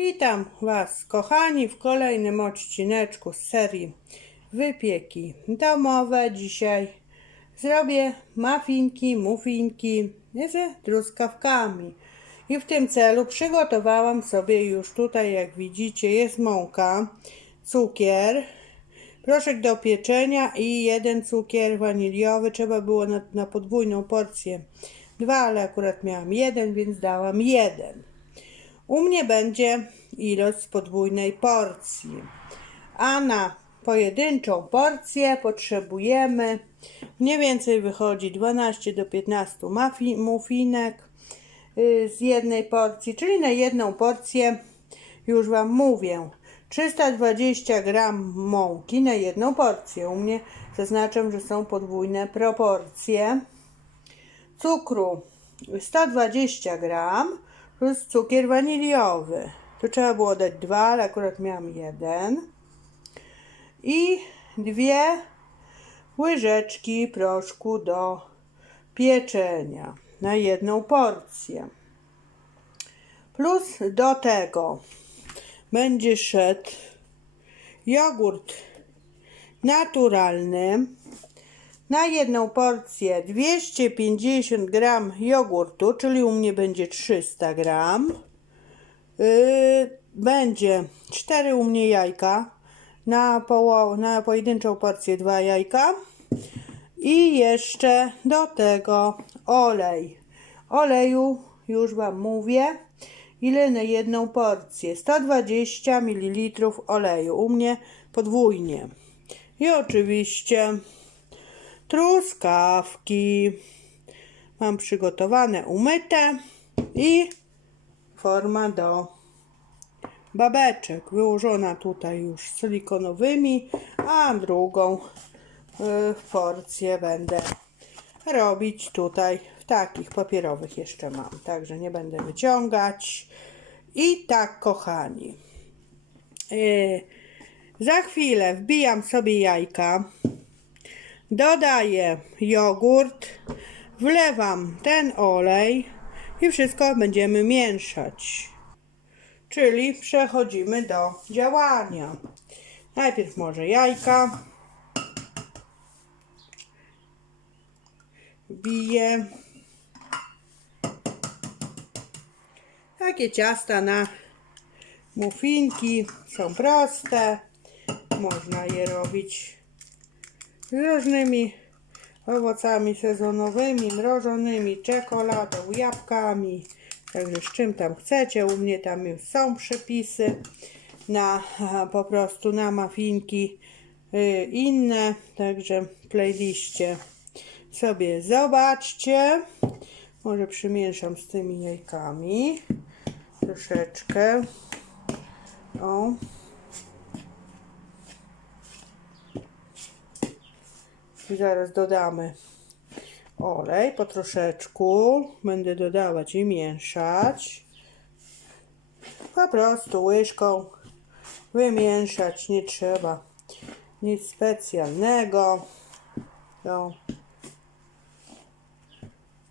Witam Was, kochani, w kolejnym odcineczku z serii Wypieki domowe. Dzisiaj zrobię mafinki, muffinki z truskawkami. I w tym celu przygotowałam sobie już tutaj, jak widzicie, jest mąka, cukier, proszek do pieczenia i jeden cukier waniliowy. Trzeba było na, na podwójną porcję dwa, ale akurat miałam jeden, więc dałam jeden. U mnie będzie ilość z podwójnej porcji, a na pojedynczą porcję potrzebujemy mniej więcej wychodzi 12 do 15 mafi- muffinek y, z jednej porcji, czyli na jedną porcję już Wam mówię. 320 gram mąki na jedną porcję. U mnie zaznaczam, że są podwójne proporcje. Cukru 120 gram plus cukier waniliowy. Tu trzeba było dać dwa, ale akurat miałam jeden. I dwie łyżeczki proszku do pieczenia na jedną porcję. Plus do tego będzie szedł jogurt naturalny na jedną porcję 250 gram jogurtu, czyli u mnie będzie 300 gram. Yy, będzie 4 u mnie jajka, na, poło- na pojedynczą porcję 2 jajka i jeszcze do tego olej. Oleju już Wam mówię, ile na jedną porcję. 120 ml oleju, u mnie podwójnie. I oczywiście truskawki. Mam przygotowane, umyte i forma do babeczek. Wyłożona tutaj już silikonowymi, a drugą y, porcję będę robić tutaj w takich papierowych jeszcze mam. Także nie będę wyciągać. I tak, kochani. y, za chwilę wbijam sobie jajka. Dodaję jogurt, wlewam ten olej i wszystko będziemy mieszać. Czyli przechodzimy do działania. Najpierw może jajka. Wbiję. Takie ciasta na muffinki są proste. Można je robić różnymi owocami sezonowymi, mrożonymi, czekoladą, jabłkami. Także z czym tam chcecie. U mnie tam już są przepisy na po prostu na mafinki y, inne. Także playliście sobie zobaczcie. Może przymieszam z tymi jajkami troszeczkę. O. zaraz dodamy olej po troszeczku. Będę dodawać i mieszać. Po prostu łyżką wymieszać. Nie trzeba nic specjalnego. No.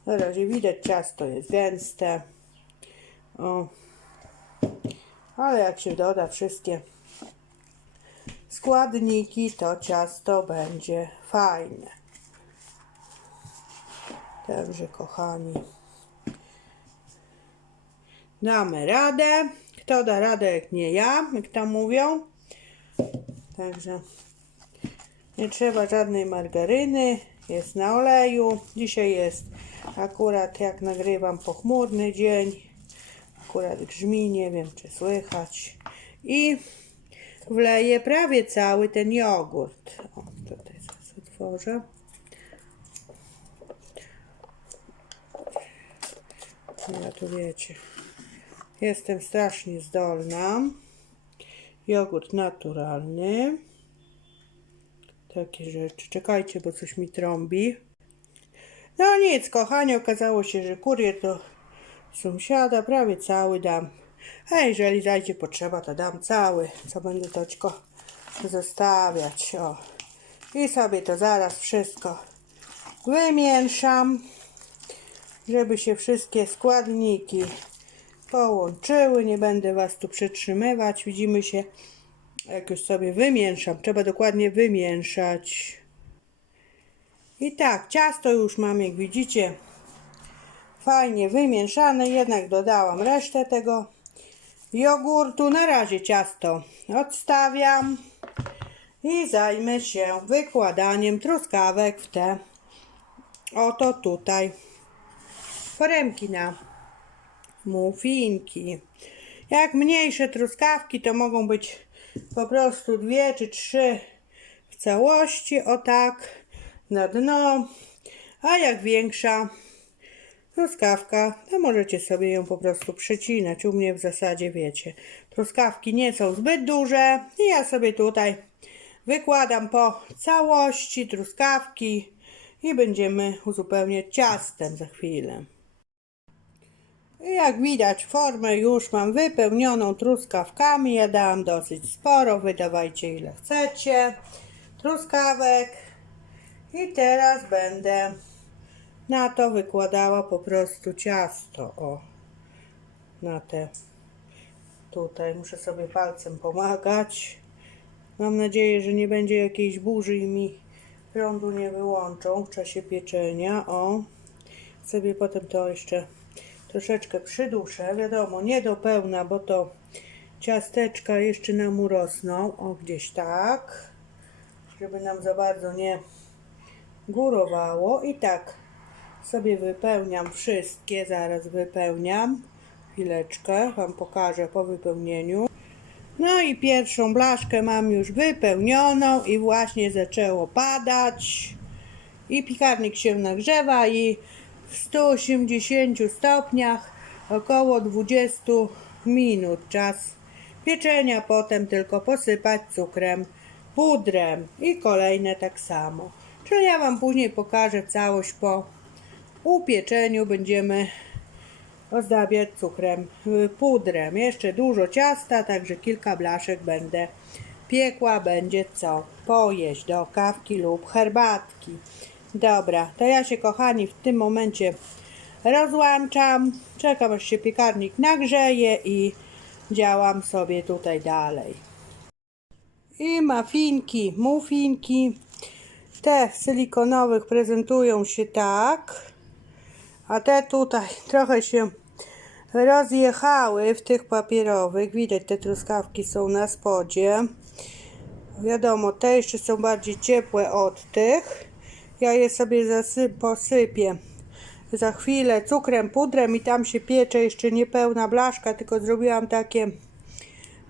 Na razie widać ciasto jest gęste. O. Ale jak się doda wszystkie składniki, to ciasto będzie fajne. Także kochani, damy radę. Kto da radę, jak nie ja, jak tam mówią. Także nie trzeba żadnej margaryny, jest na oleju. Dzisiaj jest akurat jak nagrywam pochmurny dzień. Akurat grzmi, nie wiem czy słychać. I wleję prawie cały ten jogurt. O, tutaj zaraz otworzę. Ja tu wiecie, jestem strasznie zdolna. Jogurt naturalny. Takie rzeczy. Czekajcie, bo coś mi trąbi. No nic, kochanie, okazało się, że kurier do sąsiada prawie cały dam. A jeżeli zajdzie potrzeba, to dam cały, co będę to tylko zostawiać. O. I sobie to zaraz wszystko wymieszam, żeby się wszystkie składniki połączyły. Nie będę Was tu przetrzymywać. Widzimy się, jak już sobie wymieszam. Trzeba dokładnie wymieszać. I tak, ciasto już mam, jak widzicie, fajnie wymieszane. Jednak dodałam resztę tego jogurtu. Na razie ciasto odstawiam i zajmę się wykładaniem truskawek w te oto tutaj foremki na muffinki. Jak mniejsze truskawki, to mogą być po prostu dwie czy trzy w całości, o tak, na dno. A jak większa truskawka, to możecie sobie ją po prostu przycinać. U mnie w zasadzie wiecie, truskawki nie są zbyt duże i ja sobie tutaj wykładam po całości truskawki i będziemy uzupełniać ciastem za chwilę. Jak widać, formę już mam wypełnioną truskawkami. Ja dałam dosyć sporo, wydawajcie ile chcecie. Truskawek. I teraz będę na to wykładała po prostu ciasto. O, na te. Tutaj muszę sobie palcem pomagać. Mam nadzieję, że nie będzie jakiejś burzy i mi prądu nie wyłączą w czasie pieczenia. O, sobie potem to jeszcze troszeczkę przyduszę. Wiadomo, nie do pełna, bo to ciasteczka jeszcze nam urosną. O, gdzieś tak. Żeby nam za bardzo nie górowało. I tak sobie wypełniam wszystkie. Zaraz wypełniam. Chwileczkę Wam pokażę po wypełnieniu. No i pierwszą blaszkę mam już wypełnioną i właśnie zaczęło padać. I piekarnik się nagrzewa i w 180 stopniach około 20 minut czas pieczenia. Potem tylko posypać cukrem, pudrem i kolejne tak samo. Czyli ja Wam później pokażę całość po upieczeniu. Będziemy ozdabiać cukrem, y, pudrem. Jeszcze dużo ciasta, także kilka blaszek będę piekła. Będzie co pojeść do kawki lub herbatki. Dobra, to ja się kochani w tym momencie rozłączam. Czekam aż się piekarnik nagrzeje i działam sobie tutaj dalej. I mafinki, muffinki. Te z silikonowych prezentują się tak. A te tutaj trochę się rozjechały w tych papierowych. Widać, te truskawki są na spodzie. Wiadomo, te jeszcze są bardziej ciepłe od tych. Ja je sobie posypię za chwilę cukrem, pudrem i tam się piecze jeszcze niepełna blaszka, tylko zrobiłam takie,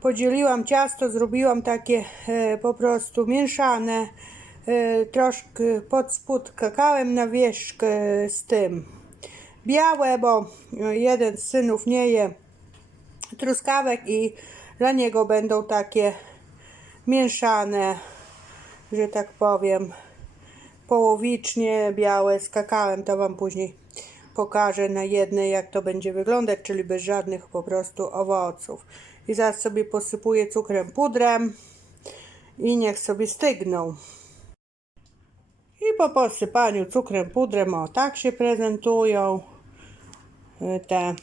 podzieliłam ciasto, zrobiłam takie e, po prostu mieszane, e, troszkę pod spód kakałem na wierzch e, z tym białe, bo jeden z synów nie je truskawek i dla niego będą takie mieszane, że tak powiem, połowicznie białe z kakałem. To Wam później pokażę na jednej, jak to będzie wyglądać, czyli bez żadnych po prostu owoców. I zaraz sobie posypuję cukrem, pudrem i niech sobie stygną. I po posypaniu cukrem, pudrem, o tak się prezentują te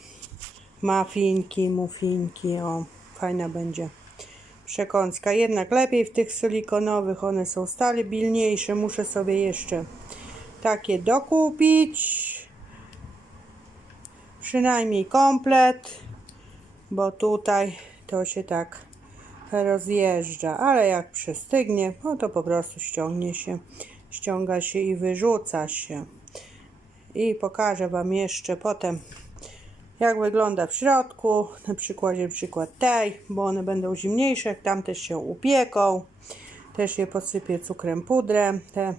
mafinki, muffinki, o fajna będzie przekąska. Jednak lepiej w tych silikonowych, one są stabilniejsze. Muszę sobie jeszcze takie dokupić. Przynajmniej komplet, bo tutaj to się tak rozjeżdża, ale jak przestygnie, no to po prostu ściągnie się, ściąga się i wyrzuca się. I pokażę Wam jeszcze potem, jak wygląda w środku. Na przykładzie przykład tej, bo one będą zimniejsze, jak tamte się upieką. Też je posypię cukrem, pudrem, te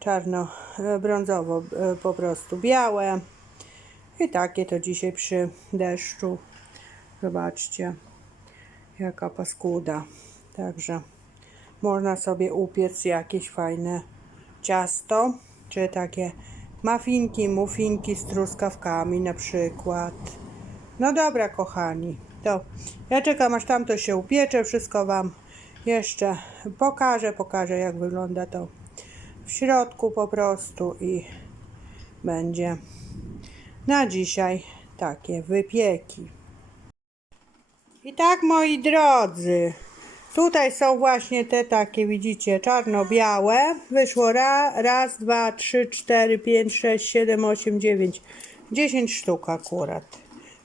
czarno-brązowo e, po prostu białe. I takie to dzisiaj przy deszczu. Zobaczcie, jaka paskuda. Także można sobie upiec jakieś fajne ciasto, czy takie mafinki, muffinki z truskawkami na przykład. No dobra, kochani, to ja czekam aż tamto się upiecze, wszystko Wam jeszcze pokażę, pokażę jak wygląda to w środku po prostu i będzie na dzisiaj takie wypieki. I tak, moi drodzy, tutaj są właśnie te takie, widzicie, czarno-białe. Wyszło ra, raz, dwa, trzy, cztery, pięć, sześć, siedem, osiem, dziewięć, dziesięć sztuk akurat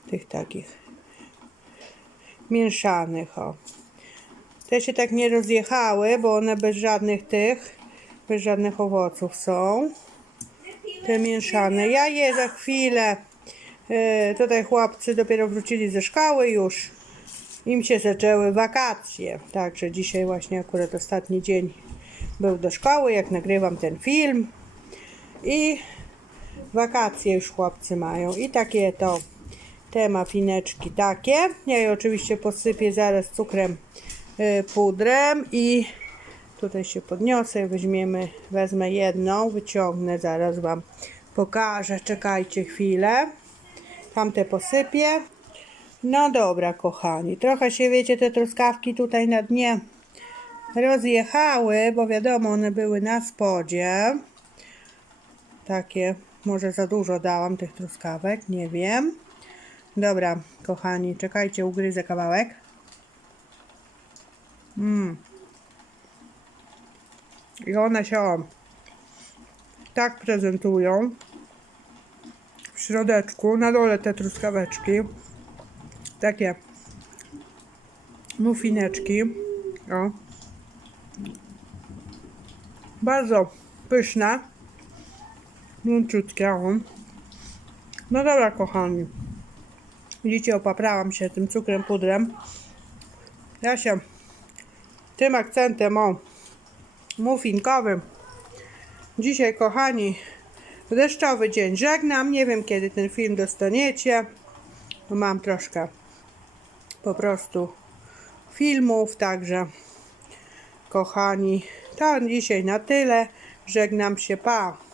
tych takich mieszanych, o. Te się tak nie rozjechały, bo one bez żadnych tych, bez żadnych owoców są. Te mieszane. Ja je za chwilę. E, tutaj chłopcy dopiero wrócili ze szkoły już. Im się zaczęły wakacje. Także dzisiaj właśnie akurat ostatni dzień był do szkoły, jak nagrywam ten film. I wakacje już chłopcy mają. I takie to te mafineczki takie. Ja je oczywiście posypię zaraz cukrem, y, pudrem i tutaj się podniosę, weźmiemy, wezmę jedną, wyciągnę, zaraz Wam pokażę, czekajcie chwilę. Tamte posypię. No dobra, kochani, trochę się, wiecie, te truskawki tutaj na dnie rozjechały, bo wiadomo, one były na spodzie. Takie, może za dużo dałam tych truskawek, nie wiem. Dobra, kochani, czekajcie, ugryzę kawałek. Mmm. I one się o, tak prezentują. W środeczku, na dole te truskaweczki. Takie mufineczki. O. Bardzo pyszne. Mięciutkie. o. No dobra, kochani. Widzicie, opaprałam się tym cukrem, pudrem. Ja się tym akcentem, o, muffinkowym. Dzisiaj, kochani, deszczowy dzień. Żegnam. Nie wiem, kiedy ten film dostaniecie. Mam troszkę po prostu filmów, także kochani, to dzisiaj na tyle. Żegnam się, pa.